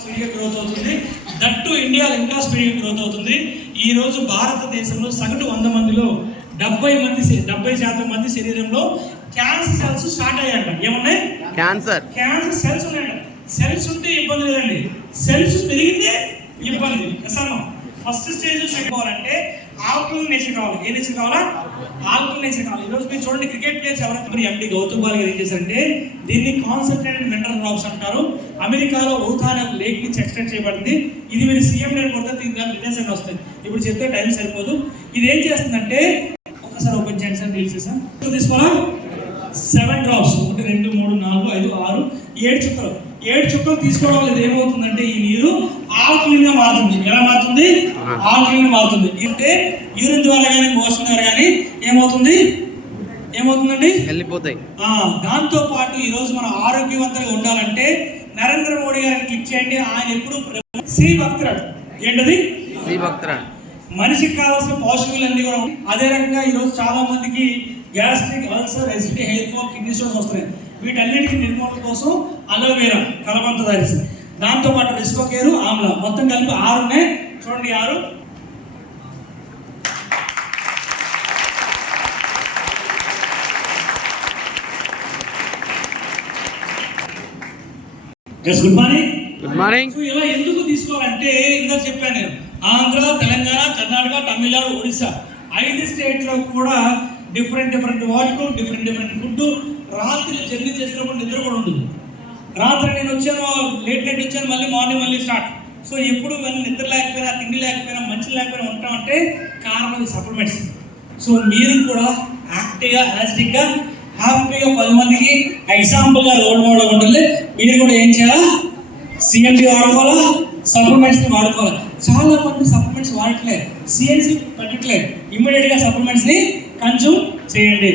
స్పీడ్గా గ్రోత్ అవుతుంది. That India ఇంకా స్పీడ్గా గ్రోత్ అవుతుంది. ఈ రోజు భారతదేశంలో సగటు 100 మందిలో 70% మంది శరీరంలో క్యాన్సర్ సెల్స్ స్టార్ట్ అయ్యాట. ఏమన్నాయి? క్యాన్సర్ సెల్స్ ఉన్నాయంట. సెల్స్ ఉంటే ఇబ్బంది లేదండి, సెల్స్ పెరిగితే ఇబ్బంది. ఫస్ట్ స్టేజ్ చెప్పుకోవాలంటే ఆల్కలైన్ నేచర్ కావాలి. ఏ నేచర్ కావాలా? ఆల్కలైన్ నేచర్ కావాలి. ఈరోజు మీరు చూడండి, క్రికెట్ ప్లేయర్స్ ఎవరైతే ఎండి గౌతమ్ గారు ఏం చేశారంటే దీన్ని కాన్సన్ట్రేటెడ్ మినరల్ రాక్స్ అంటారు. అమెరికాలో ఊతారా లేక్ నుంచి ఎక్స్ట్రాక్ట్ చేయబడింది. ఇది మీరు సీఎం నేను కొడితే దీని డీటెయిల్స్ అన్నీ వస్తాయి. ఇప్పుడు చెప్తే టైం సరిపోదు. ఇది ఏం చేస్తుందంటే ఒకసారి ఓపెన్ చేయండి సార్, డీల్స్ సార్. తీసుకోవాలా? 7 డ్రాప్స్, 1 2 3 4 5 6 7 చుక్కలు. 7 చుక్కలు తీసుకోవడం వల్ల ఏమవుతుందంటే ఈ నీరు ఆల్కలైన్ గా మారుతుంది. ఎలా మారుతుంది? ఆల్కలైన్ గా మారుతుంది. అంటే యూరిన్ ద్వారా కానీ మోషన్ ద్వారా కానీ ఏమవుతుందండి? వెళ్ళిపోతాయి. దాంతో పాటు ఈ రోజు మనం ఆరోగ్యవంతంగా ఉండాలంటే నరేంద్ర మోడీ గారిని క్లిక్ చేయండి. ఆయన ఎప్పుడు శ్రీ భక్తురాడు. ఏంటది? శ్రీ భక్తురాడు. మనిషికి కావాల్సిన పోషకాలన్నీ కూడా. అదే రకంగా ఈరోజు చాలా మందికి gastric, ulcer, acidity, hair fall, kidney stones వస్తున్నాయి. వీటన్నిటికీ నిర్మూలన కోసం అలోవేరా కలబంద ధరిస్తుంది. దాంతోపాటు విశ్వకేరు, ఆమ్ల మొత్తం కలిపి 6 ఉన్నాయి. చూడండి 6. Good morning. ఇలా ఎందుకు తీసుకోవాలంటే ఇందా చెప్పాను నేను, ఆంధ్ర, తెలంగాణ, కర్ణాటక, తమిళనాడు, ఒడిశా 5 స్టేట్లో కూడా డిఫరెంట్ వాటర్, డిఫరెంట్ ఫుడ్. రాత్రి జర్నీ చేసినప్పుడు నిద్ర కూడా ఉంటుంది. రాత్రి నేను వచ్చాను, లేట్ నైట్ వచ్చాను, మార్నింగ్ మళ్ళీ స్టార్ట్. సో ఎప్పుడు నిద్ర లేకపోయినా, తిండి లేకపోయినా, మంచి లేకపోయినా ఉంటామంటే కారణం సప్లిమెంట్స్. సో మీరు కూడా యాక్టివ్గా, ఎనర్జెటిక్గా, హ్యాపీగా 10 మందికి ఎగ్జాంపుల్గా రోల్ మోడల్ ఉండాలి. మీరు కూడా ఏం చేయాలా? సిఎండి వాడుకోవాలా, సప్లిమెంట్స్ని వాడుకోవాలి. చాలా మంది సప్లిమెంట్స్ వాడట్లేదు, సిఎన్సి పెట్టట్లేదు. ఇమ్మీడియట్గా సప్లిమెంట్స్ని కన్జ్యూమ్ చేయండి.